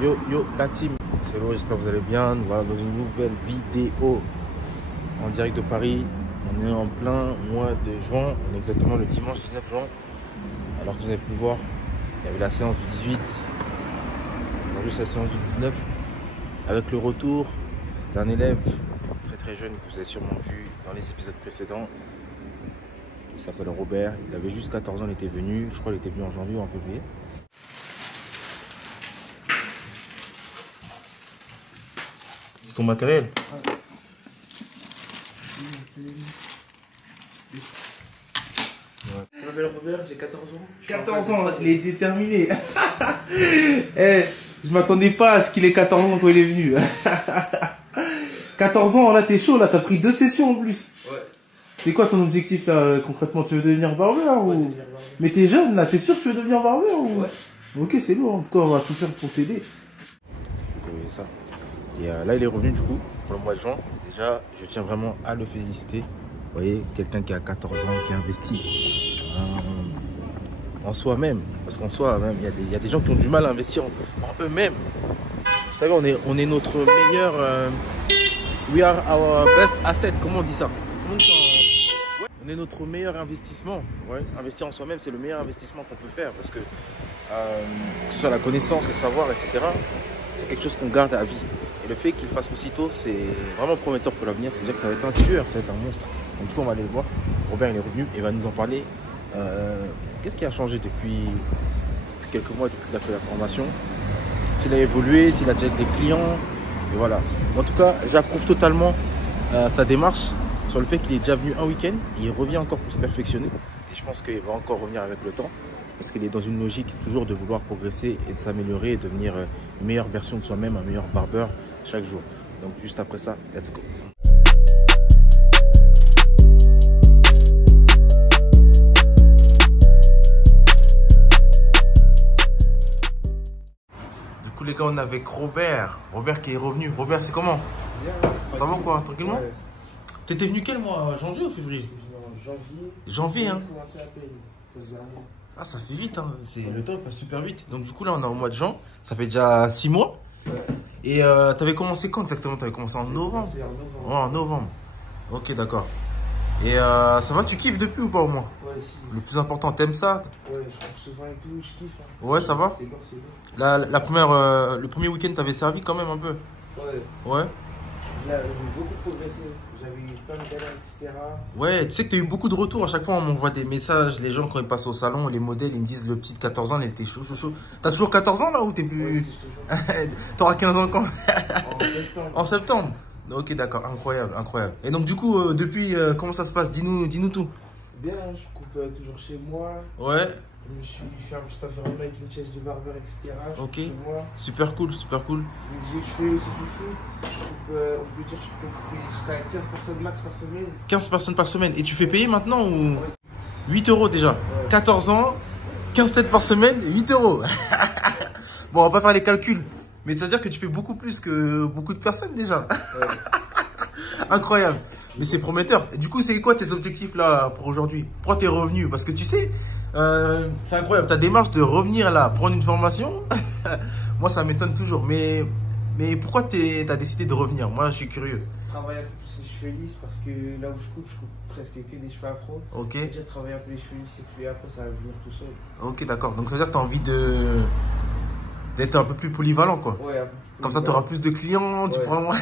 Yo la team, c'est Lo, j'espère que vous allez bien. Nous voilà dans une nouvelle vidéo en direct de Paris. On est en plein mois de juin, on est exactement le dimanche 19 juin. Alors que vous avez pu le voir, il y avait la séance du 18, aujourd'hui c'est la séance du 19, avec le retour d'un élève très jeune que vous avez sûrement vu dans les épisodes précédents. Il s'appelle Robert, il avait juste 14 ans, il était venu, je crois qu'il était venu en janvier ou en février. C'est ton matériel? Ouais. Je m'appelle Robert, j'ai 14 ans. 14 ans, il est déterminé. Hey, je m'attendais pas à ce qu'il ait 14 ans quand il est venu. 14 ans, là t'es chaud, là t'as pris 2 sessions en plus. Ouais. C'est quoi ton objectif là concrètement? Tu veux devenir barbeur ou... Devenir barbeur. Mais t'es jeune là, t'es sûr que tu veux devenir barbeur ou... Ouais. Ok, c'est lourd, en tout cas on va tout faire pour t'aider. Vous voyez ça. Et là il est revenu du coup pour le mois de juin. Déjà, je tiens vraiment à le féliciter. Vous voyez, quelqu'un qui a 14 ans, qui investit en soi-même. Parce qu'en soi, même, il y a des gens qui ont du mal à investir en eux-mêmes. Vous savez, on est notre meilleur... we are our best asset. Comment on dit ça? Comment on dit ça ouais. On est notre meilleur investissement. Ouais. Investir en soi-même, c'est le meilleur investissement qu'on peut faire. Parce que ce soit la connaissance, le savoir, etc., c'est quelque chose qu'on garde à vie. Et le fait qu'il fasse aussitôt, c'est vraiment prometteur pour l'avenir. C'est-à-dire que ça va être un tueur, ça va être un monstre. Donc du coup, on va aller le voir. Robert, il est revenu et va nous en parler. Qu'est-ce qui a changé depuis quelques mois, depuis qu'il a fait la formation? S'il a évolué, s'il a déjà des clients. Et voilà. En tout cas, j'approuve totalement sa démarche sur le fait qu'il est déjà venu un week-end. Il revient encore pour se perfectionner. Et je pense qu'il va encore revenir avec le temps. Parce qu'il est dans une logique toujours de vouloir progresser et de s'améliorer et devenir une meilleure version de soi-même, un meilleur barbeur chaque jour. Donc juste après ça, let's go. Du coup les gars, on est avec Robert. Robert qui est revenu. Robert, c'est comment? Bien. Ça va quoi, tranquillement? Ouais. T'étais venu quel mois? Janvier ou février? En janvier. Janvier, hein? Commencé à peine. Ça se arrive. Ah, ça fait vite, hein. Le temps passe super vite. Donc du coup là, on est au mois de juin. Ça fait déjà 6 mois. Ouais. Et t'avais commencé quand exactement? T'avais commencé en novembre? C'est en novembre. Ouais, en novembre. Ok, d'accord. Et ça va, tu kiffes depuis ou pas au moins? Ouais, si. Le plus important, t'aimes ça? Ouais, je coupe souvent et tout, je kiffe. Hein. Ouais, ça va? C'est lourd, c'est lourd. La première, le premier week-end, t'avais servi quand même un peu? Ouais. Ouais? Là, j'ai beaucoup progressé. J'avais plein de galères, etc. Ouais, tu sais que t'as eu beaucoup de retours. À chaque fois, on m'envoie des messages. Les gens, quand ils passent au salon, les modèles, ils me disent le petit de 14 ans, il était chaud. T'as toujours 14 ans là ou t'es plus... Ouais, T'auras 15 ans quand? en septembre. En septembre? Ok, d'accord, incroyable, incroyable. Et donc, du coup, depuis, comment ça se passe? Dis-nous tout. Bien, je coupe toujours chez moi. Ouais, Je me suis fait un petit environnement avec une chaise de barbeur, etc. Je ok. coupe chez moi. Super cool, super cool. Je fais aussi du shoot. Je coupe, on peut dire que je peux couper jusqu'à 15 personnes max par semaine. 15 personnes par semaine. Et tu fais payer maintenant ou... Ouais. 8 € déjà. Ouais. 14 ans, 15 têtes par semaine, 8 €. Bon, on va pas faire les calculs. Mais ça veut dire que tu fais beaucoup plus que beaucoup de personnes déjà. Ouais. Incroyable. Mais c'est prometteur. Et du coup, c'est quoi tes objectifs là pour aujourd'hui? Pourquoi t'es revenu? Parce que tu sais, c'est incroyable. Ta démarche de revenir là, prendre une formation, moi ça m'étonne toujours. Mais pourquoi t'as décidé de revenir? Moi, je suis curieux. Je travaille un peu plus les cheveux lisses parce que là où je coupe presque que des cheveux afro. Ok. Déjà travailler un peu les cheveux lisses et puis après ça va venir tout seul. Ok, d'accord. Donc ça veut dire que tu as envie d'être un peu plus polyvalent, quoi. Ouais, un peu plus. Comme ça, tu auras plus de clients. Tu Ouais. pourras...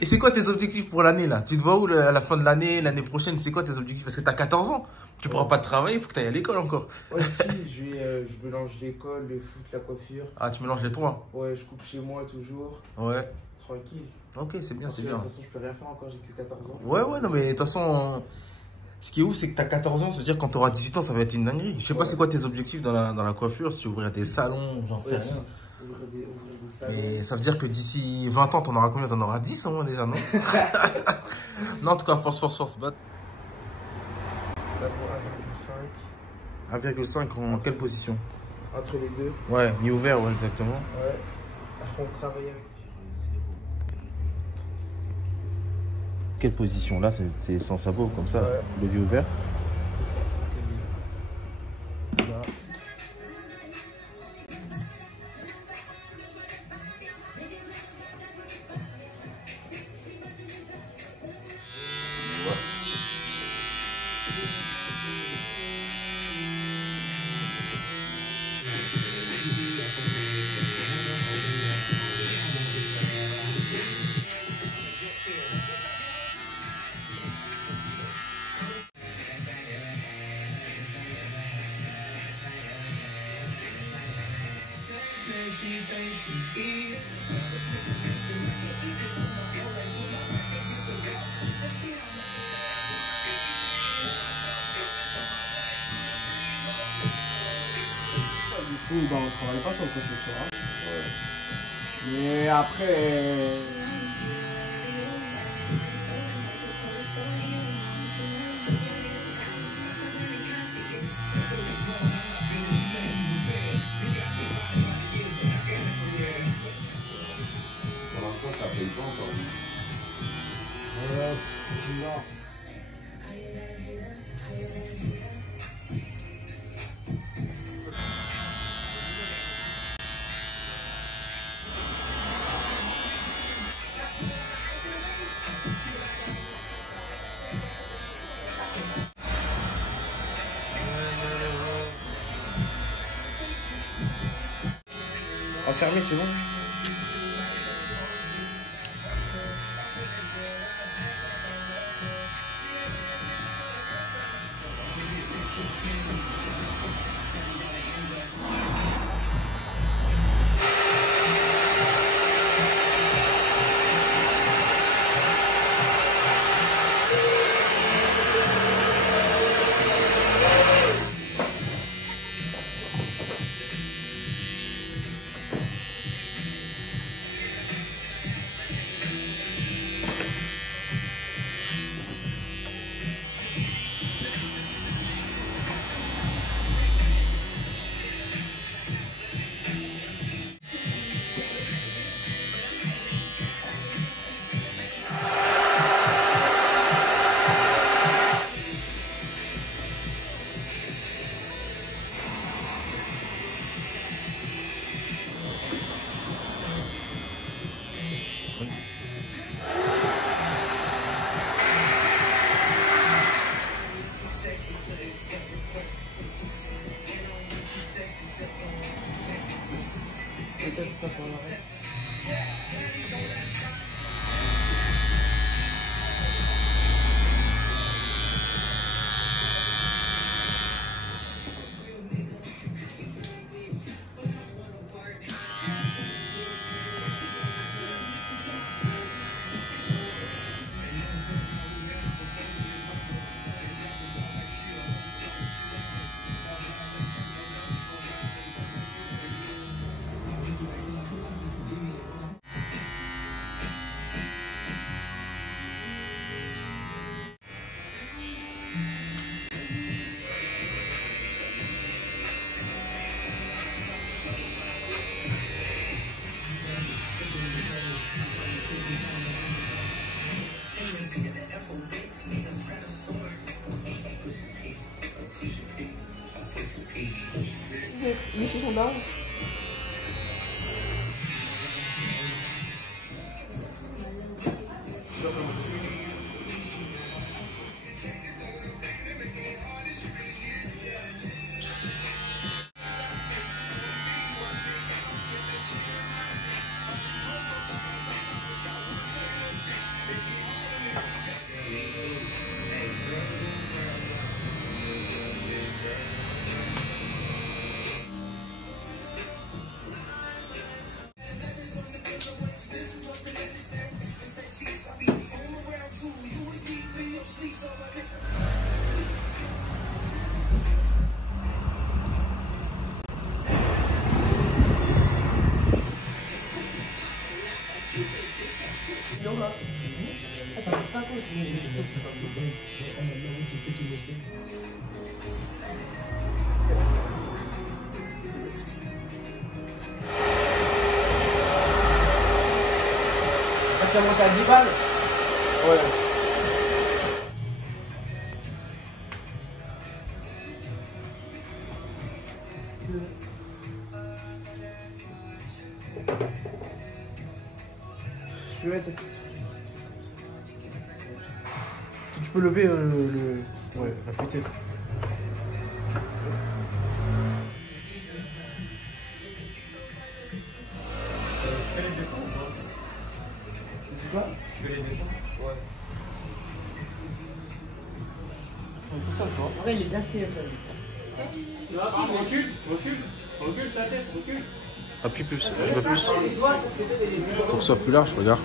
Et c'est quoi tes objectifs pour l'année, là? Tu te vois où à la fin de l'année, l'année prochaine? C'est quoi tes objectifs? Parce que tu as 14 ans. Tu pourras pas travailler, il faut que tu ailles à l'école encore. Ouais, si, je mélange l'école, le foot, la coiffure. Ah, tu mélanges les trois? Ouais, je coupe chez moi toujours. Ouais. Tranquille. Ok, c'est bien, Parce c'est que, bien. de toute façon, je peux rien faire encore, j'ai que 14 ans. Ouais, non, mais de toute façon, ce qui est ouf, c'est que tu as 14 ans, c'est-à-dire quand tu auras 18 ans, ça va être une dinguerie. Je sais pas c'est quoi tes objectifs dans la coiffure, si tu ouvrir des salons, j'en sais rien. Ouvrir des salons. Mais ça veut dire que d'ici 20 ans, t'en auras combien? T'en auras 10 au moins déjà, non? Non, en tout cas, force, bat. Ça vaut 1,5. 1,5 en quelle position? Entre les deux. Ouais, mi-ouvert, ouais, exactement. Ouais. Après, on travaille avec. Quelle position? Là, c'est sans sabot, comme ça, Ouais. levier ouvert. Là. Du coup, bah, on travaille pas sur le côté soir. Ouais. Mais après. Pour l'instant, ça paye pas encore. Bizarre. Enfermé, c'est bon? Peut-être pas pour l'arrêt. Les chiffons d'or. Ça monte à 10 balles? Ouais. Je peux mettre. Tu peux lever ouais, la petite. Quoi? Tu fais les dessins? Ouais. Tout ça, toi. Ouais, il est bien assez. Recule ta tête, recule. Appuie plus, un peu plus. Pour que ce soit plus large, regarde.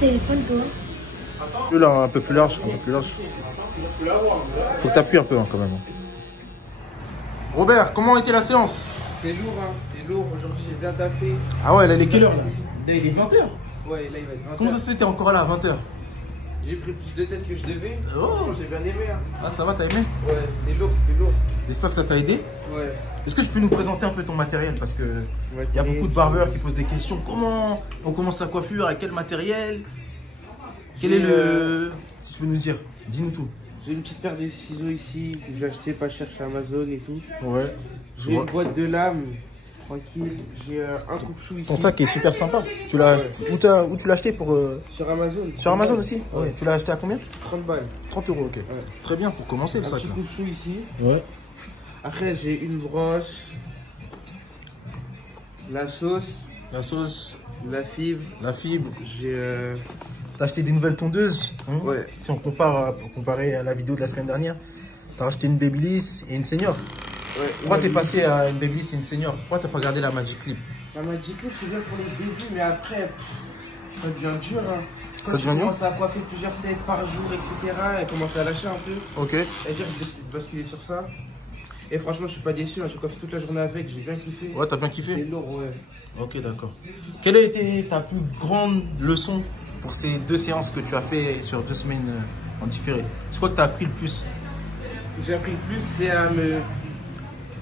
Téléphone, toi. Plus là, un peu plus large, un peu plus large. Faut que tu appuies un peu quand même. Robert, comment était la séance? C'était lourd, hein. C'était lourd. Aujourd'hui, j'ai bien taffé. Ah ouais, là, il est quelle heure là? Là, il est 20h. Ouais, là, il va être 20h. Comment ça se fait, t'es encore là à 20h? J'ai pris plus de tête que je devais. Oh. Franchement, j'ai bien aimé. Hein. Ah, ça va, t'as aimé? Ouais, c'était lourd, c'était lourd. J'espère que ça t'a aidé. Ouais. Est-ce que tu peux nous présenter un peu ton matériel? Parce que il y a beaucoup de barbeurs qui posent des questions. Comment on commence la coiffure? Avec quel matériel? Quel est le... Si tu peux nous dire, dis-nous tout. J'ai une petite paire de ciseaux ici que j'ai acheté pas cher chez Amazon et tout. Ouais. J'ai une boîte de lames, tranquille. J'ai un coupe-chou ici. Ton sac est super sympa. Tu l'as... Où tu l'as acheté pour... Sur Amazon. Sur Amazon aussi? Ouais. Tu l'as acheté à combien? 30 balles. 30 €, ok. Ouais. Très bien pour commencer le Un sac. petit coupe-chou ici. Ouais. Après, j'ai une brosse, la sauce, La sauce, la fibre. la fibre. J'ai T'as acheté des nouvelles tondeuses, hein? Ouais. Si on compare, pour comparer à la vidéo de la semaine dernière, t'as acheté une Babyliss et une Senior. Ouais, Pourquoi t'es passé à une Babyliss et une Senior? Pourquoi t'as pas gardé la Magic Clip? La Magic Clip, c'est bien pour les débuts, mais après, ça devient dur. Hein. Quand Ça tu devient dur? commences à coiffer plusieurs têtes par jour, etc., elle commence à lâcher un peu. Ok. Et dire, j'ai décidé de basculer sur ça. Et franchement, je suis pas déçu. Hein. J'ai coiffé toute la journée avec, j'ai bien kiffé. Ouais, t'as bien C'est kiffé? lourd, ouais. Ok, d'accord. Quelle a été ta plus grande leçon pour ces 2 séances que tu as fait sur 2 semaines en différé? C'est quoi que tu as appris le plus? J'ai appris le plus, c'est à me...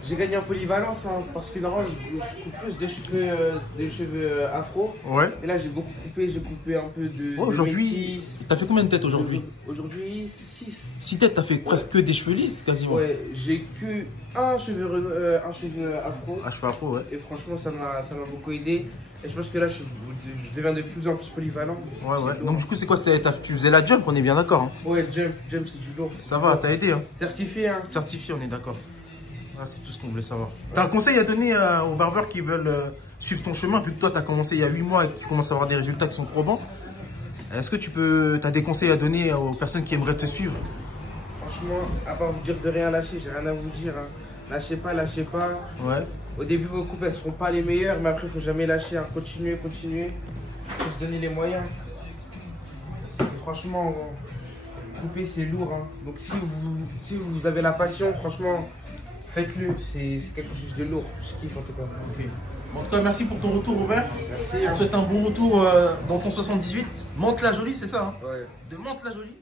J'ai gagné en polyvalence, hein, parce que normalement, je coupe plus des cheveux afro. Ouais. Et là, j'ai beaucoup coupé, j'ai coupé un peu de Aujourd'hui, métis. t'as fait combien de têtes aujourd'hui? Aujourd'hui, 6. 6 têtes, t'as fait presque que des cheveux lisses quasiment. Ouais, j'ai que un cheveu afro. Ah, cheveux afro, ouais. Et franchement, ça m'a beaucoup aidé. Et je pense que là, je deviens de plus en plus polyvalent. Ouais, ouais. Donc, du coup, c'est quoi? Tu faisais la jump, on est bien d'accord, hein? Ouais, jump, c'est du lourd. Ça va, t'as aidé, hein? Certifié, hein. Certifié, on est d'accord. Ah, c'est tout ce qu'on voulait savoir. T'as un conseil à donner aux barbeurs qui veulent suivre ton chemin, vu que toi, t'as commencé il y a 8 mois et que tu commences à avoir des résultats qui sont probants. Est-ce que t'as des conseils à donner aux personnes qui aimeraient te suivre? Franchement, à part vous dire de rien lâcher, j'ai rien à vous dire. Hein. Lâchez pas, lâchez pas. Ouais. Au début, vos coupes, elles seront pas les meilleures, mais après, il faut jamais lâcher. Hein. Continuez, continuez. Il faut se donner les moyens. Et franchement, couper, c'est lourd. Hein. Donc, si vous avez la passion, franchement, faites-le. C'est quelque chose de lourd. Je kiffe en tout cas. Ok. Bon, en tout cas, merci pour ton retour, Robert. Merci. On te souhaite un bon retour dans ton 78. Mantes-la-Jolie, c'est ça, hein? Ouais. De Mantes-la-Jolie.